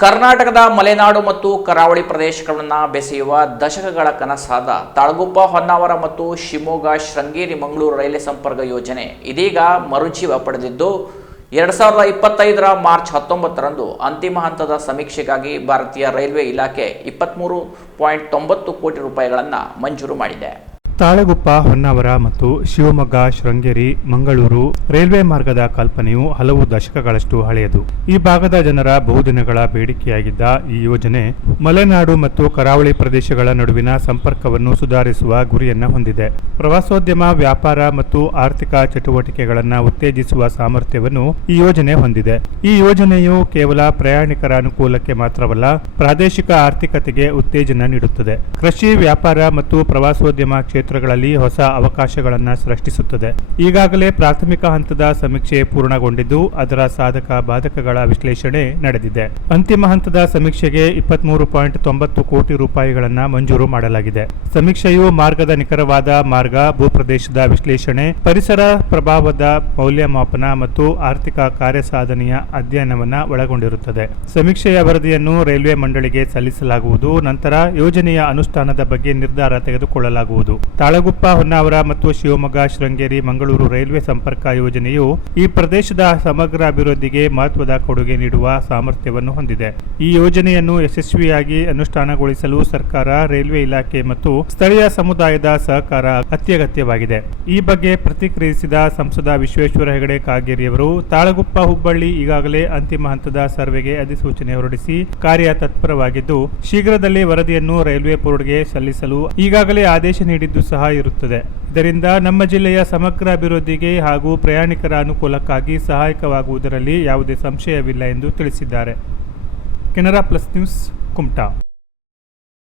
ಕರ್ನಾಟಕದ ಮಲೆನಾಡು ಮತ್ತು ಕರಾವಳಿ ಪ್ರದೇಶಗಳನ್ನು ಬೆಸೆಯುವ ದಶಕಗಳ ಕನಸಾದ ತಾಳಗುಪ್ಪ ಹೊನ್ನಾವರ ಮತ್ತು ಶಿವಮೊಗ್ಗ ಶೃಂಗೇರಿ ಮಂಗಳೂರು ರೈಲ್ವೆ ಸಂಪರ್ಕ ಯೋಜನೆ ಇದೀಗ ಮರುಜೀವ ಪಡೆದಿದ್ದು, ಎರಡು ಸಾವಿರದ ಇಪ್ಪತ್ತೈದರ ಮಾರ್ಚ್ ಹತ್ತೊಂಬತ್ತರಂದು ಅಂತಿಮ ಹಂತದ ಸಮೀಕ್ಷೆಗಾಗಿ ಭಾರತೀಯ ರೈಲ್ವೆ ಇಲಾಖೆ ಇಪ್ಪತ್ತ್ಮೂರು ಪಾಯಿಂಟ್ ತೊಂಬತ್ತು ಕೋಟಿ ರೂಪಾಯಿಗಳನ್ನು ಮಂಜೂರು ಮಾಡಿದೆ. ತಾಳಗುಪ್ಪ ಹೊನ್ನಾವರ ಮತ್ತು ಶಿವಮೊಗ್ಗ, ಶೃಂಗೇರಿ, ಮಂಗಳೂರು ರೈಲ್ವೆ ಮಾರ್ಗದ ಕಲ್ಪನೆಯು ಹಲವು ದಶಕಗಳಷ್ಟು ಹಳೆಯದು. ಈ ಭಾಗದ ಜನರ ಬಹುದಿನಗಳ ಬೇಡಿಕೆಯಾಗಿದ್ದ ಈ ಯೋಜನೆ ಮಲೆನಾಡು ಮತ್ತು ಕರಾವಳಿ ಪ್ರದೇಶಗಳ ನಡುವಿನ ಸಂಪರ್ಕವನ್ನು ಸುಧಾರಿಸುವ ಗುರಿಯನ್ನ ಹೊಂದಿದೆ. ಪ್ರವಾಸೋದ್ಯಮ, ವ್ಯಾಪಾರ ಮತ್ತು ಆರ್ಥಿಕ ಚಟುವಟಿಕೆಗಳನ್ನು ಉತ್ತೇಜಿಸುವ ಸಾಮರ್ಥ್ಯವನ್ನು ಈ ಯೋಜನೆ ಹೊಂದಿದೆ. ಈ ಯೋಜನೆಯು ಕೇವಲ ಪ್ರಯಾಣಿಕರ ಅನುಕೂಲಕ್ಕೆ ಮಾತ್ರವಲ್ಲ, ಪ್ರಾದೇಶಿಕ ಆರ್ಥಿಕತೆಗೆ ಉತ್ತೇಜನ ನೀಡುತ್ತದೆ. ಕೃಷಿ, ವ್ಯಾಪಾರ ಮತ್ತು ಪ್ರವಾಸೋದ್ಯಮ ಕ್ಷೇತ್ರಗಳಲ್ಲಿ ಹೊಸ ಅವಕಾಶಗಳನ್ನು ಸೃಷ್ಟಿಸುತ್ತದೆ. ಈಗಾಗಲೇ ಪ್ರಾಥಮಿಕ ಹಂತದ ಸಮೀಕ್ಷೆ ಪೂರ್ಣಗೊಂಡಿದ್ದು, ಅದರ ಸಾಧಕ ಬಾಧಕಗಳ ವಿಶ್ಲೇಷಣೆ ನಡೆದಿದೆ. ಅಂತಿಮ ಹಂತದ ಸಮೀಕ್ಷೆಗೆ ಇಪ್ಪತ್ಮೂರು ಪಾಯಿಂಟ್ ತೊಂಬತ್ತು ಕೋಟಿ ರೂಪಾಯಿಗಳನ್ನು ಮಂಜೂರು ಮಾಡಲಾಗಿದೆ. ಸಮೀಕ್ಷೆಯು ಮಾರ್ಗದ ನಿಖರವಾದ ಮಾರ್ಗ, ಭೂಪ್ರದೇಶದ ವಿಶ್ಲೇಷಣೆ, ಪರಿಸರ ಪ್ರಭಾವದ ಮೌಲ್ಯಮಾಪನ ಮತ್ತು ಆರ್ಥಿಕ ಕಾರ್ಯಸಾಧನೆಯ ಅಧ್ಯಯನವನ್ನು ಒಳಗೊಂಡಿರುತ್ತದೆ. ಸಮೀಕ್ಷೆಯ ವರದಿಯನ್ನು ರೈಲ್ವೆ ಮಂಡಳಿಗೆ ಸಲ್ಲಿಸಲಾಗುವುದು, ನಂತರ ಯೋಜನೆಯ ಅನುಷ್ಠಾನದ ಬಗ್ಗೆ ನಿರ್ಧಾರ ತೆಗೆದುಕೊಳ್ಳಲಾಗುವುದು. ತಾಳಗುಪ್ಪ ಹೊನ್ನಾವರ ಮತ್ತು ಶಿವಮೊಗ್ಗ, ಶೃಂಗೇರಿ, ಮಂಗಳೂರು ರೈಲ್ವೆ ಸಂಪರ್ಕ ಯೋಜನೆಯು ಈ ಪ್ರದೇಶದ ಸಮಗ್ರ ಅಭಿವೃದ್ಧಿಗೆ ಮಹತ್ವದ ಕೊಡುಗೆ ನೀಡುವ ಸಾಮರ್ಥ್ಯವನ್ನು ಹೊಂದಿದೆ. ಈ ಯೋಜನೆಯನ್ನು ಯಶಸ್ವಿಯಾಗಿ ಅನುಷ್ಠಾನಗೊಳಿಸಲು ಸರ್ಕಾರ, ರೈಲ್ವೆ ಇಲಾಖೆ ಮತ್ತು ಸ್ಥಳೀಯ ಸಮುದಾಯದ ಸಹಕಾರ ಅತ್ಯಗತ್ಯವಾಗಿದೆ. ಈ ಬಗ್ಗೆ ಪ್ರತಿಕ್ರಿಯಿಸಿದ ಸಂಸದ ವಿಶ್ವೇಶ್ವರ ಹೆಗಡೆ ಕಾಗೇರಿಯವರು, ತಾಳಗುಪ್ಪ ಹುಬ್ಬಳ್ಳಿ ಈಗಾಗಲೇ ಅಂತಿಮ ಹಂತದ ಸರ್ವೆಗೆ ಅಧಿಸೂಚನೆ ಹೊರಡಿಸಿ ಕಾರ್ಯ ತತ್ಪರವಾಗಿದ್ದು, ಶೀಘ್ರದಲ್ಲೇ ವರದಿಯನ್ನು ರೈಲ್ವೆ ಬೋರ್ಡ್ಗೆ ಸಲ್ಲಿಸಲು ಈಗಾಗಲೇ ಆದೇಶ ನೀಡಿದ್ದು ಸಹ ಇರುತ್ತದೆ. ಇದರಿಂದ ನಮ್ಮ ಜಿಲ್ಲೆಯ ಸಮಗ್ರ ಅಭಿವೃದ್ಧಿಗೆ ಹಾಗೂ ಪ್ರಯಾಣಿಕರ ಅನುಕೂಲಕ್ಕಾಗಿ ಸಹಾಯಕವಾಗುವುದರಲ್ಲಿ ಯಾವುದೇ ಸಂಶಯವಿಲ್ಲ ಎಂದು ತಿಳಿಸಿದ್ದಾರೆ. Canara plus news, Kumta.